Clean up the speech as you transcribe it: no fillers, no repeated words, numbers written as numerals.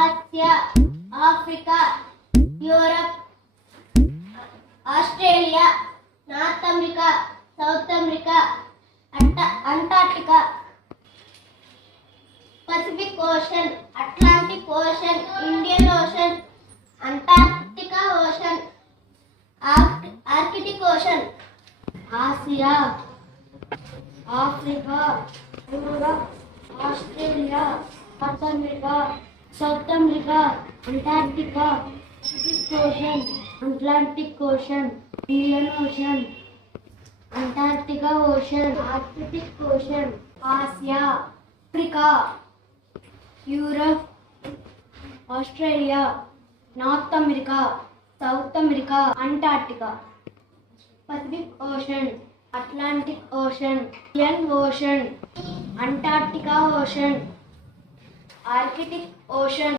Asia, Africa, Europe, Australia, north America, south America, Antarctica, Pacific ocean, Atlantic ocean, Indian ocean, Antarctica ocean, Arctic ocean. Asia, Africa, Europe, Australia, north America, south America, Antarctica, Pacific ocean, Atlantic ocean, Indian ocean, Antarctica ocean, Arctic ocean. Asia, Africa, Europe, Australia, north America, south America, Antarctica, Pacific ocean, Atlantic ocean, Indian ocean, Antarctica ocean, Arctic ocean.